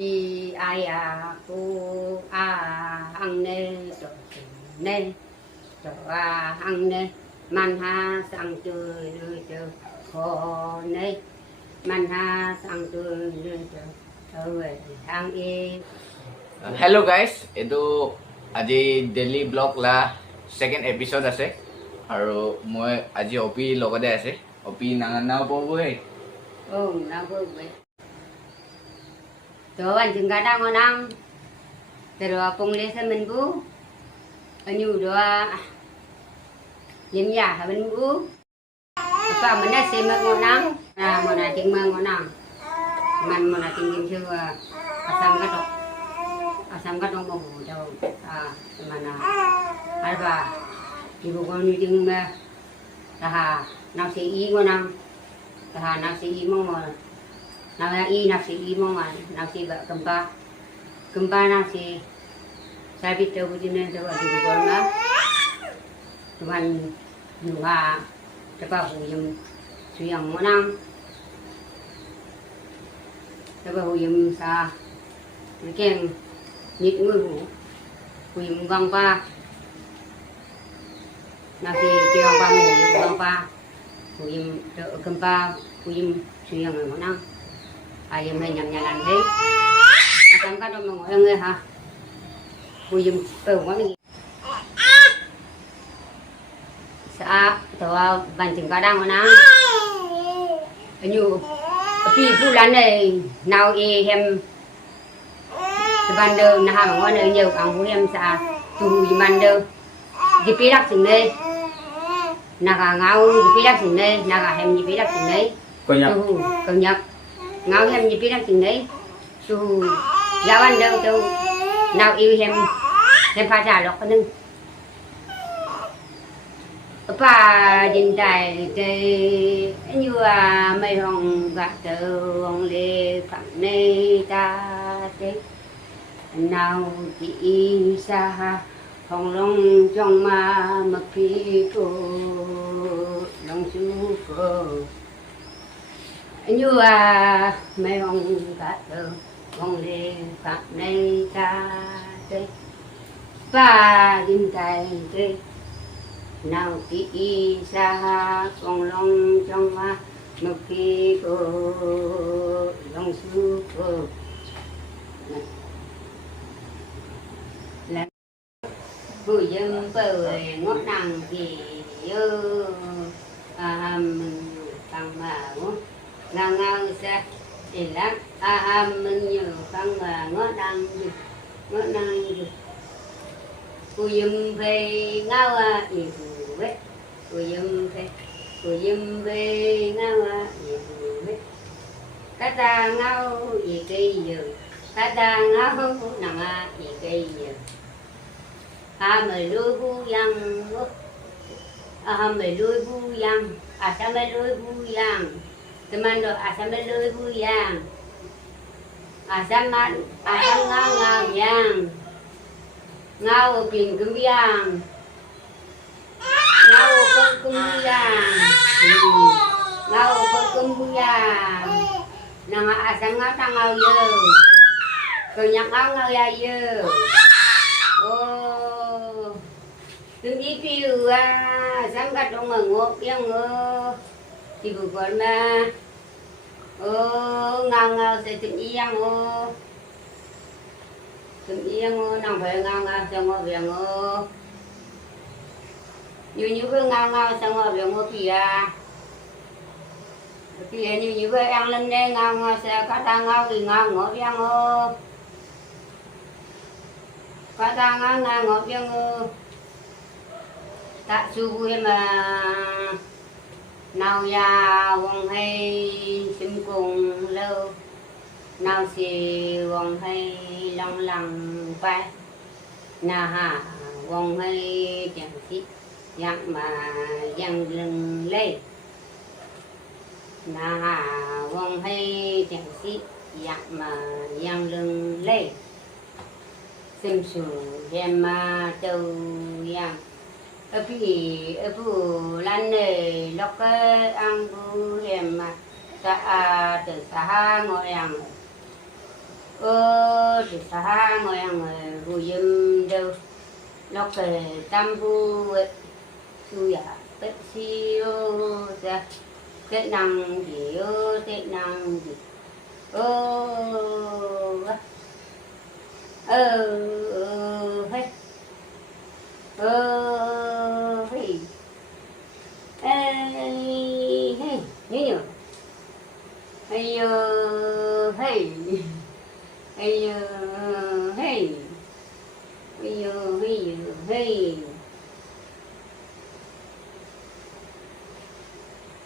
Đi ai à cô à ăn nê rồi nê rồi à ăn nê man ha sang chơi nơi chơi khó nê man ha sang chơi nơi chơi rồi ang e. Hello guys, itu আজি daily vlog la second episode আছে আৰু মই আজি অপি লগতে আছে অপি নাঙানাও পবই Na vui vậy rồi anh chừng cả đang ngon ăn rồi cùng lên xem mình bú anh nhiều đó liếm giả hả mình bú và mình đã xem ngon ăn à mà là chừng ngon ăn mình mà là chừng chưa asam cái đông bông đâu à mà là ai bà thì bố con như chừng mà là nào sẽ ý ngon ăn là nào sẽ ý mong mà nào si imong nào si kempa nào si sabit tahu pujian tahu di bawah cuman juga coba huyum suyang menang coba huyum sa keng nhịn người huyum vang pa nào si keng pa huyum vang pa huyum kempa huyum suyang menang ayam này nhầm nhà thế asam cái đó mà ngồi nghe hả vui dùm từ quá đi sa tao bàn chừng cả đang mà nắng như phi phu lán này nào em ban đầu na mà ngon này nhiều càng vui em sa tu ban đầu gì pi đắc chừng đây na cả ngao gì pi đắc chừng đây na cả em gì pi đắc chừng đấy công nhật ngao em như biết chừng đấy su giao ăn đâu đâu nào yêu em pha trà lọc cái pa đình tài thì như mấy hồng gạt từ hồng lê phạm nê ta thế nào chị xa hồng long trong mà phi cô long su cô như mấy ông cả từ ông lê phạm này ta đây và đình tài đây nào tí xa con long trong một khi cô long su cô là vui dân bơi ngót nàng thì như mình tăng mà ngang ngang sẽ để lát mình nhiều tăng và ngót năng cô dùm về ngao yêu hết cô dùm về ngao yêu hết cá ta ngao gì cây dừa cá ta ngao nặng gì cây dừa mày lôi bu yang mày lôi bu yang sao mày lôi bu yang teman do asam lele bu yang asam ngao yang ngao pin kumbiang ngao kumbiang ngao kumbiang nang asam ngao ye konyak ngao ya ye oh từng đi piu asam ka dong ngok yang thì vừa còn mà ngao sẽ tự nhiên nằm phải ngao sang ngao về ngao như cái ngao sang ngao về ngao kìa như cái ăn lên đây ngao sẽ cá ta ngao thì ngao ngõ về ngao cá ta ngao ngõ về ngao tạ su mà nào ya wong hay sim cùng lâu nào si wong hay long lăng bay na ha wong hay chẳng xít dạng mà dạng lưng lê na ha wong hay chẳng xít dạng mà dạng lưng lê sim su em mà châu yang ở phụ lan này lóc cái ăn bu em mà ta từ xa ngồi ăn thì xa ngồi ăn hù dùm đâu nó kề tâm vu su ya tết siêu ra tết năng gì tết năng gì hey hey hey nhớ hey hey hey hey hey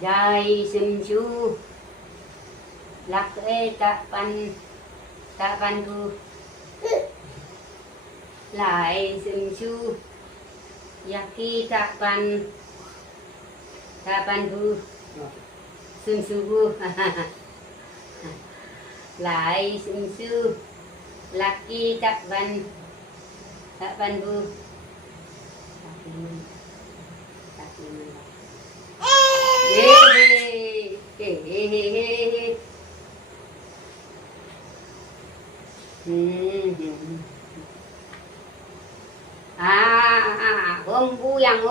Jai sim chu lak e ta pan thu lại sim chu yaki ta pan thu sim su lại sim su laki ta pan thu hôm vui ăn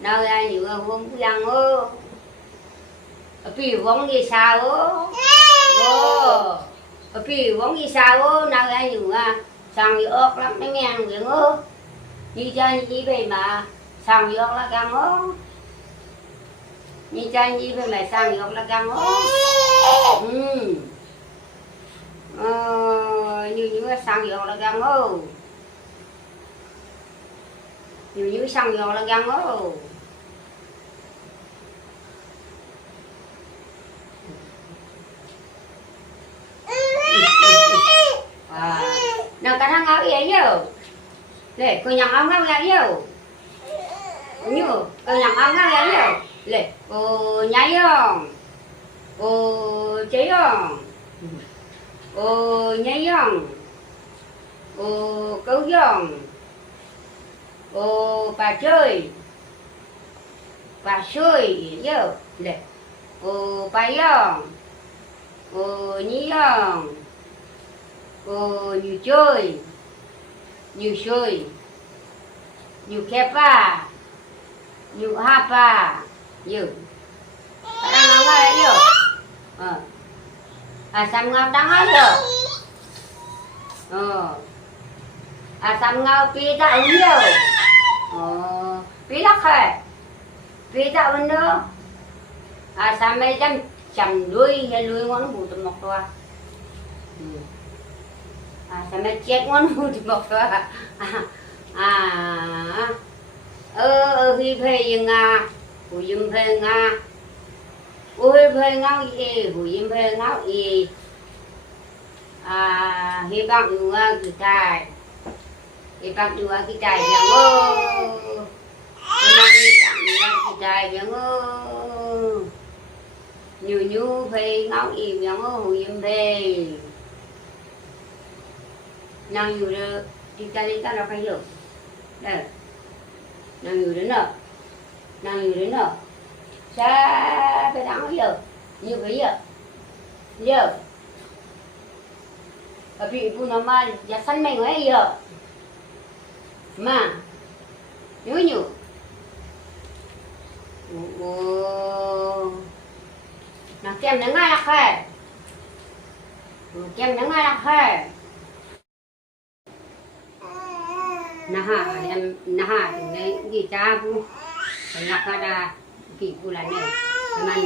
nào ra nhiều hôm vui ăn pi vong đi sao pi vong đi sao nào ra nhiều sang đi ốc lắm mấy nghe người như cha như vậy mà sang đi ốc là cam như cha như vậy mà sang đi ốc là cam như sang đi ốc là cam như sang đi ốc là cam nào cả thằng áo vậy nhớ để cô nhàng áo ngao vậy nhớ nhớ cô nhàng áo ngao vậy nhớ để cô nhảy không cô chơi không cô nhảy không cô câu không cô bà chơi bà chơi nhớ để cô bay không cô nhí không nhiều chơi nhiều kepa nhiều hapa nhiều đang ngao ngay nhiều sam ngao đang ngay nhiều sam ngao pi tạo nhiều pi lắc hay pi tạo nữa sam mấy trăm chầm đuôi hay đuôi ngón bù tụm mọc qua sampai cek ngono di bawah hi phê nga hu yum phê nga ui phê ngao gì hu yum phê ngao gì hi bang dua kita yang kita yang nyu phê ngao im yang hu yum phê nàngอยู่đó đi ta nó phải hiểu đây nàngอยู่đó xa phải đáng hiểu như vậy giờ ở bị phụ nó mà giá săn mình ấy giờ mà nhớ nàng kem nó ngay là khề nah ini kita bu banyak ada bulan ni teman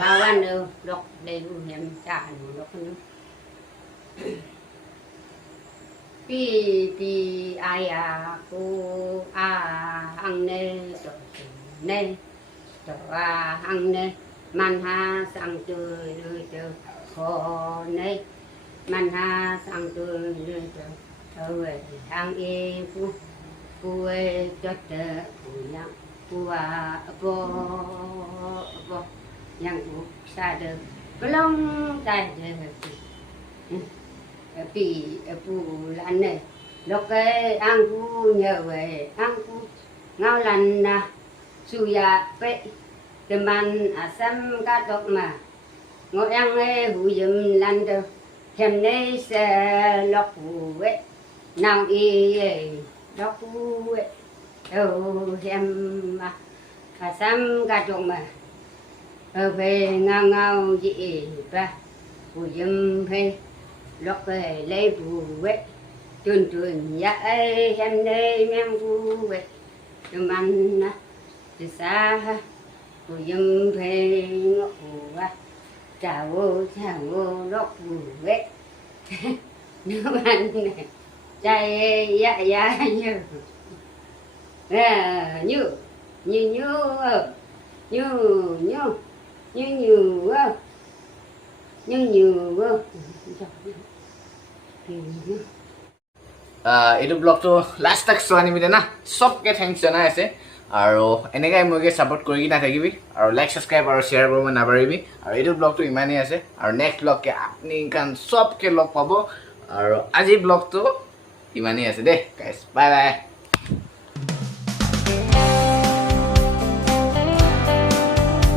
bawan dok dari yang cah dok pi ayah ku ang ne ang ne man ha sang chơi kho ne man ha sang chơi về ăn em phu cho tớ phu nhang phu bo nhang phu xa được cái lông dài vì phu lần này lúc cái ăn phu nhờ về ăn phu ngao lần suya pe teman asam katok mà ngồi ăn hủ dùm lần đâu thêm nay sẽ lọc phù ấy nào y lọc phù ấy thêm cả sam cả chồng mà về ngang ngao dị ba phù dâm phê lọc về lấy phù ấy tuần tuần dạ ấy thêm nay mang phù ấy tụi mình từ xa phù dâm phê ngọc phù á chào vô lọc phù ấy nếu anh này chạy dạ dạ như như như như như như như এইটো ব্লগটো লাষ্ট তাক চোৱা নিমিতে না চবকে থেংকছ জনাই আছে আৰু এনেকৈ মোকে ছাপোৰ্ট কৰি কিনে থাকিবি আৰু লাইক ছাবস্ক্ৰাইব আৰু শ্বেয়াৰ কৰিব নাপাহৰিবি আৰু এইটো ব্লগটো ইমানেই আছে আৰু নেক্সট ব্লগকে আপুনি কাৰণ চবকে লগ পাব আৰু আজি ব্লগটো ইমানেই আছে দেই গাইছ বাই বাই